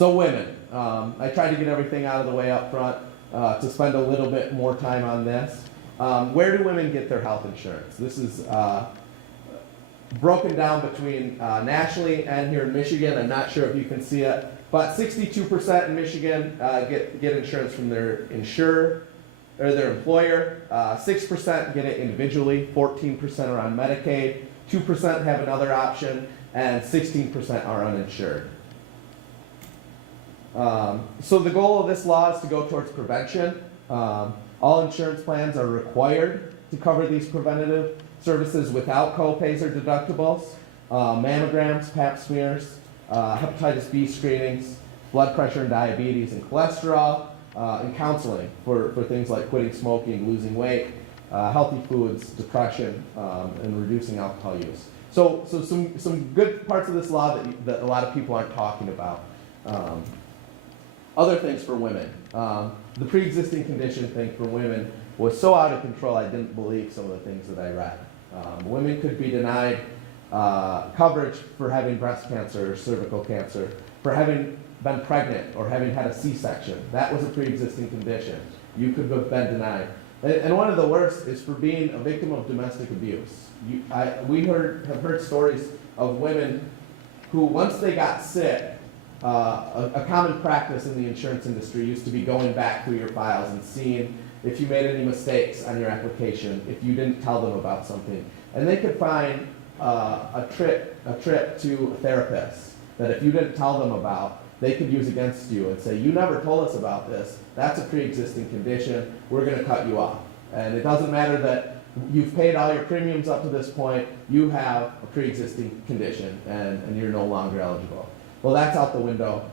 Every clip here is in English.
So women, I tried to get everything out of the way up front to spend a little bit more time on this. Where do women get their health insurance? This is broken down between nationally and here in Michigan. I'm not sure if you can see it, but 62% in Michigan get insurance from their insurer or their employer. 6% get it individually. 14% are on Medicaid. 2% have another option, and 16% are uninsured. So the goal of this law is to go towards prevention. All insurance plans are required to cover these preventative services without co-pays or deductibles. Mammograms, pap smears, hepatitis B screenings, blood pressure and diabetes and cholesterol, and counseling for things like quitting smoking, losing weight, healthy foods, depression, and reducing alcohol use. So some good parts of this law that a lot of people aren't talking about. Other things for women. The pre-existing condition thing for women was so out of control I didn't believe some of the things that I read. Women could be denied coverage for having breast cancer or cervical cancer, for having been pregnant or having had a C-section. That was a pre-existing condition. You could have been denied. And one of the worst is for being a victim of domestic abuse. We have heard stories of women who, once they got sick, a common practice in the insurance industry used to be going back through your files and seeing if you made any mistakes on your application, if you didn't tell them about something. And they could find a trip to a therapist that if you didn't tell them about, they could use against you and say, you never told us about this, that's a pre-existing condition, we're gonna cut you off. And it doesn't matter that you've paid all your premiums up to this point, you have a pre-existing condition and you're no longer eligible. Well, that's out the window,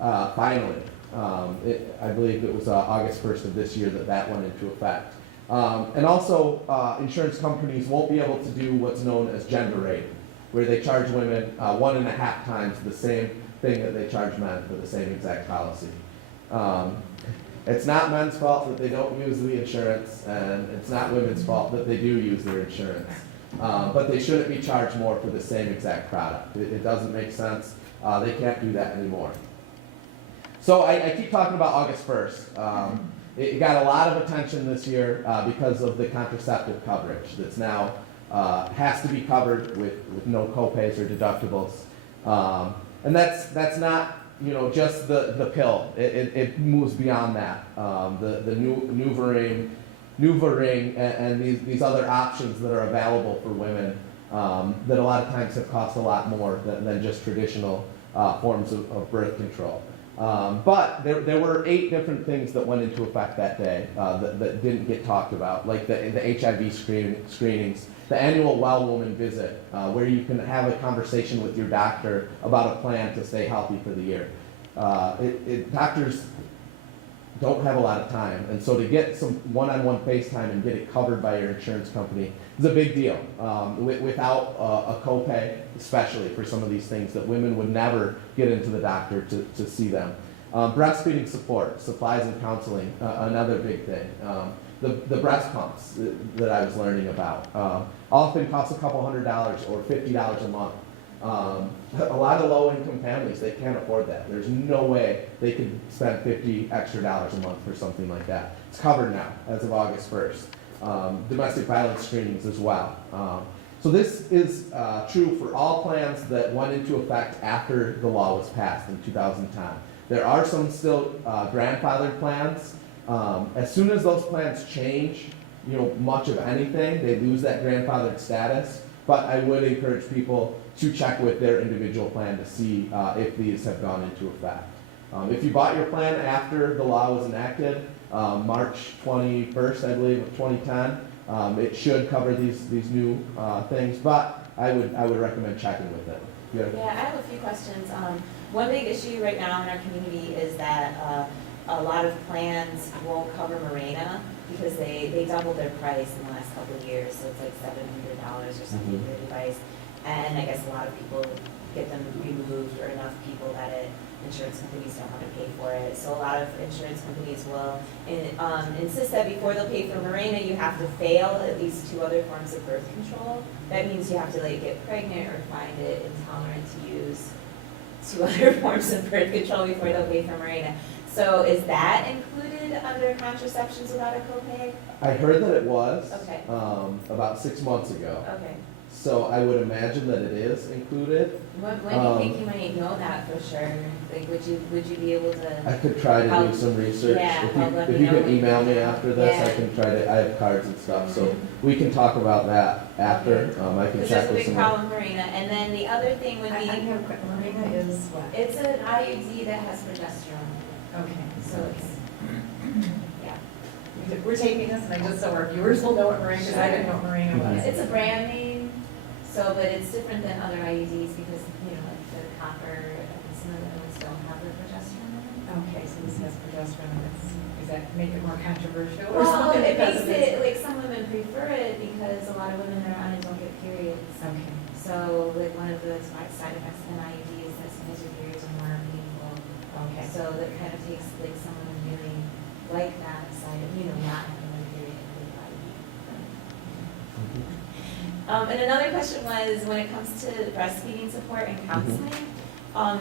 finally. I believe it was August 1st of this year that went into effect. And also, insurance companies won't be able to do what's known as gender rating, where they charge women 1.5 times the same thing that they charge men for the same exact policy. It's not men's fault that they don't use the insurance, and it's not women's fault that they do use their insurance. But they shouldn't be charged more for the same exact product. It doesn't make sense. They can't do that anymore. So I keep talking about August 1st. It got a lot of attention this year because of the contraceptive coverage that's now has to be covered with no co-pays or deductibles. And that's not just the pill. It moves beyond that. The NuvaRing and these other options that are available for women that a lot of times have cost a lot more than just traditional forms of birth control. But there were 8 different things that went into effect that day that didn't get talked about, like the HIV screenings, the annual Well Woman visit, where you can have a conversation with your doctor about a plan to stay healthy for the year. Doctors don't have a lot of time, and so to get some one-on-one FaceTime and get it covered by your insurance company is a big deal. Without a copay, especially for some of these things that women would never get into the doctor to see them. Breastfeeding support, supplies and counseling, another big thing. The breast pumps that I was learning about often cost a couple $100 or $50 a month. A lot of low-income families, they can't afford that. There's no way they could spend $50 extra a month for something like that. It's covered now as of August 1st. Domestic violence screenings as well. So this is true for all plans that went into effect after the law was passed in 2010. There are some still grandfathered plans. As soon as those plans change, much of anything, they lose that grandfathered status. But I would encourage people to check with their individual plan to see if these have gone into effect. If you bought your plan after the law was enacted, March 21st, I believe, of 2010, it should cover these new things, but I would recommend checking with it. Yeah, I have a few questions. One big issue right now in our community is that a lot of plans won't cover Mirena because they doubled their price in the last couple of years, so it's like $700 or something for the device. And I guess a lot of people get them removed, or enough people that insurance companies don't want to pay for it. So a lot of insurance companies will insist that before they'll pay for Mirena, you have to fail at least 2 other forms of birth control. That means you have to get pregnant or find it intolerant to use 2 other forms of birth control before they'll pay for Mirena. So is that included under contraceptions without a copay? I heard that it was. Okay. About 6 months ago. Okay. So I would imagine that it is included. When do you think you might know that for sure? Like, would you be able to? I could try to Help. do some research. Yeah, help let If me you know. can email me after this, I Yeah. can try to, I have cards and stuff, so we can talk about that after. Okay. I can Because check there's a with big some. problem, Marina. And then the other thing would I be, have a quick, Marina is what? it's an IUD that has progesterone. Okay. So it's, yeah. We're taping this, and I just so our viewers will know what Marina, because I didn't know what Marina was. It's a brand name, so, but it's different than other IUDs because, like the copper, I think some of the other ones don't have the progesterone in them. Okay, so this has progesterone, does that make it more controversial or Well, something? it because makes of this? it, like, some women prefer it because a lot of women that are on it don't get periods. Okay, So, like, one of the side effects of an IUD is that sometimes your periods are more painful. okay. So that kind of takes, like, someone really like that side of, not having a period with IUD. And another question was, when it comes to breastfeeding support and counseling,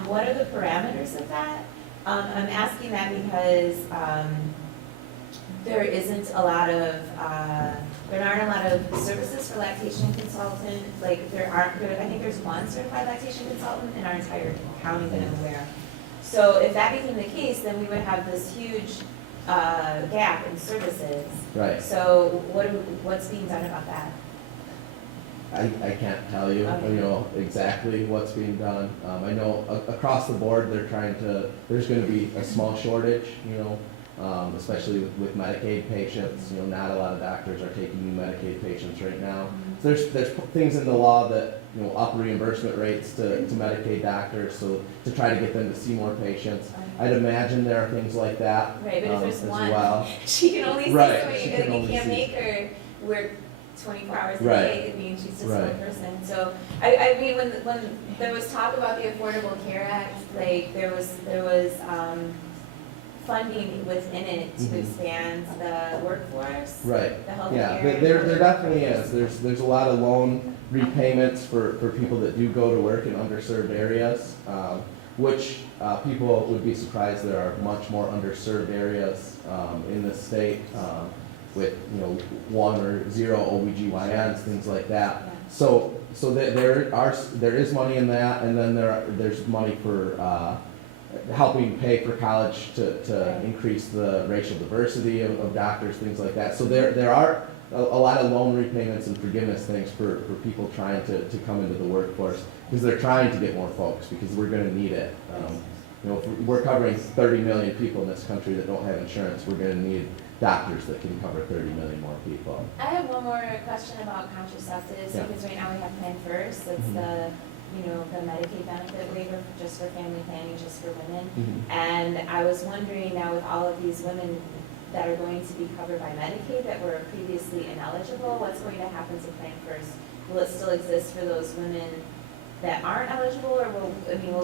what are the parameters of that? I'm asking that because, there isn't a lot of, there aren't a lot of services for lactation consultant, like, I think there's one certified lactation consultant in our entire county that I'm aware of. So if that became the case, then we would have this huge, gap in services. Right. So what's being done about that? I can't tell you, Okay. exactly what's being done. I know across the board, there's gonna be a small shortage, especially with Medicaid patients. Not a lot of doctors are taking new Medicaid patients right now. There's things in the law that, up reimbursement rates to Medicaid doctors, so to try to get them to see more patients. I'd imagine there are things like that, Right, but if there's as one, well. she can only see so Right, many, she because can we only can't see. make her work 24 hours a Right. day, I mean, she's just one Right. person. So, I mean, when there was talk about the Affordable Care Act, like, there was funding within it to Mhm. expand the workforce. Right. The healthcare. Yeah, there definitely is. There's a lot of loan repayments for people that do go to work in underserved areas, which people would be surprised there are much more underserved areas in this state with, 1 or 0 OBGYNs, things like that. Yeah. So there is money in that, and then there's money for helping pay for college to Right. increase the racial diversity of doctors, things like that. So there are a lot of loan repayments and forgiveness things for people trying to come into the workforce, because they're trying to get more folks, because we're gonna need it. If we're covering 30 million people in this country that don't have insurance, we're gonna need doctors that can cover 30 million more people. I have one more question about contraceptives, Yeah. because right now we have Plan First, that's Mhm. the Medicaid benefit waiver just for family planning, just for women. Mhm. And I was wondering now, with all of these women that are going to be covered by Medicaid that were previously ineligible, what's going to happen to Plan First? Will it still exist for those women that aren't eligible, or will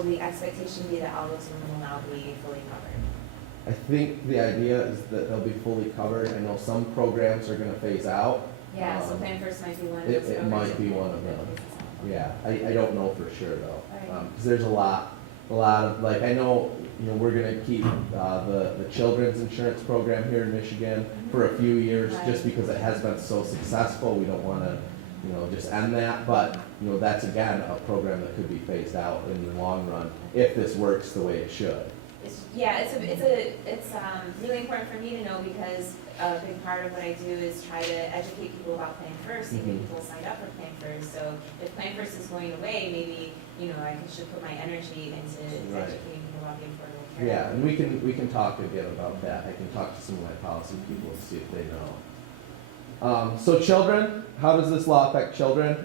the expectation be that all those women will now be fully covered? I think the idea is that they'll be fully covered. I know some programs are gonna phase out. Yeah, so Um, Plan First might be one of it- those. it programs might be that one of them. phases out. Yeah, I don't know for sure though, Right. because there's a lot of, like, I know, we're gonna keep, the children's insurance program here in Michigan for a few years, just Right. because it has been so successful. We don't wanna, just end that, but, that's again, a program that could be phased out in the long run, if this works the way it should. It's really important for me to know, because a big part of what I do is try to educate people about Plan First and get Mhm. people signed up for Plan First. So if Plan First is going away, maybe, should put my energy into Right. educating people about the Affordable Care Yeah, Act. and we can talk again about that. I can talk to some of my policy people to see if they know. So children, how does this law affect children?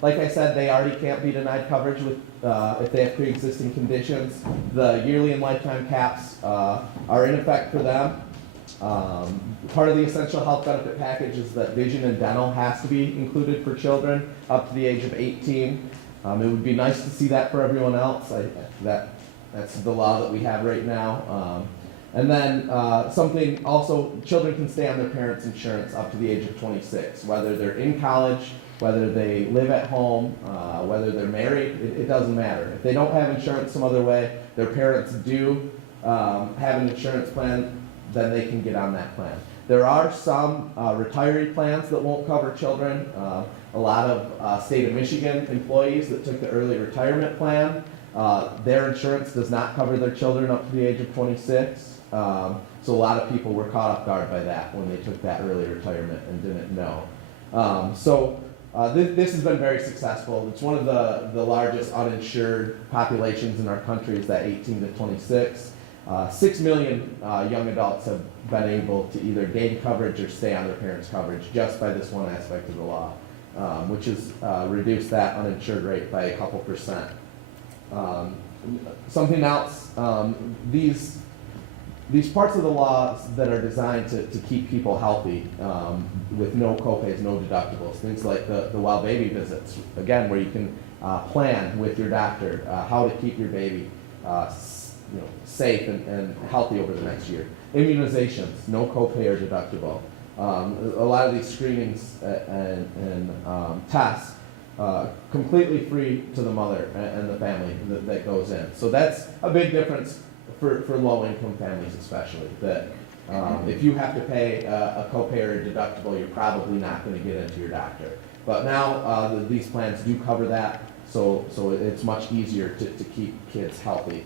Like I said, they already can't be denied coverage if they have pre-existing conditions. The yearly and lifetime caps are in effect for them. Part of the essential health benefit package is that vision and dental has to be included for children up to the age of 18. It would be nice to see that for everyone else. That's the law that we have right now. And then something also, children can stay on their parents' insurance up to the age of 26, whether they're in college, whether they live at home, whether they're married, it doesn't matter. If they don't have insurance some other way, their parents do have an insurance plan, then they can get on that plan. There are some retiree plans that won't cover children. A lot of state of Michigan employees that took the early retirement plan, their insurance does not cover their children up to the age of 26. So a lot of people were caught off guard by that when they took that early retirement and didn't know. This has been very successful. It's one of the largest uninsured populations in our country is that 18 to 26. 6 million young adults have been able to either gain coverage or stay on their parents' coverage just by this one aspect of the law, which has reduced that uninsured rate by a couple percent. Something else, these parts of the law that are designed to keep people healthy with no copays, no deductibles, things like the well baby visits, again, where you can plan with your doctor how to keep your baby safe and healthy over the next year. Immunizations, no copay or deductible. A lot of these screenings and tests completely free to the mother and the family that goes in. So that's a big difference for low-income families especially, that if you have to pay a copay or a deductible, you're probably not going to get into your doctor. But now these plans do cover that, so it's much easier to keep kids healthy